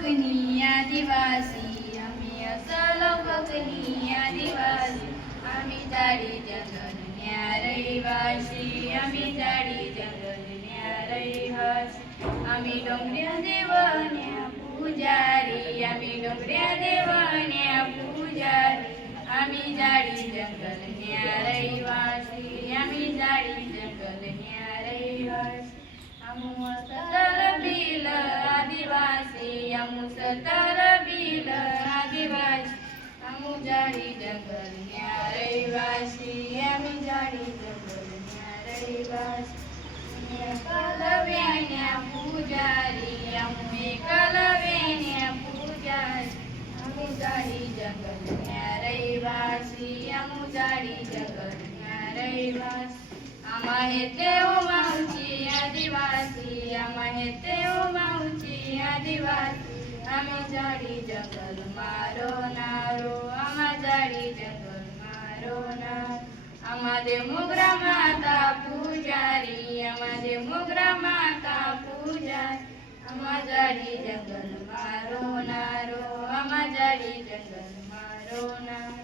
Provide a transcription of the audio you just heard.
कोकणी आदिवासी आम्ही असल कोकणी आदिवासी आम्ही झाडी जंगल न्या रहिवासी आम्ही झाडी जंगल न्या रहिवासी आम्ही डोंगऱ्या देवान्या पुजारी आम्ही डोंगऱ्या देवान्या पुजारी आम्ही झाडी जंगल न्या रहिवासी आम्ही झाडी जंगल न्या रहिवासी आमु सतर बिल आदिवासी आमु सतर बिल आदिवासी आमु झाडी जंगल न्या रहिवासी आम्ही झाडी जंगल न्या रहिवासी एकलव्यान्या पुजारी आमु एकलव्यान्या पुजारी आम्ही झाडी जंगल न्या रहिवासी आमु झाडी जंगल न्या रहिवासी आम्हा हेते माऊची आदिवासी आम्हा हेते माऊची आदिवासी आम्ही झाडी जंगल मारो नारो आम्हा झाडी जंगल मारो नारो आम्हा देव मोगरा माता पुजारी आम्हा देव मोगरा माता पुजारी आम्हा झाडी जंगल मारो नारो आम्हा झाडी जंगल मारो नारो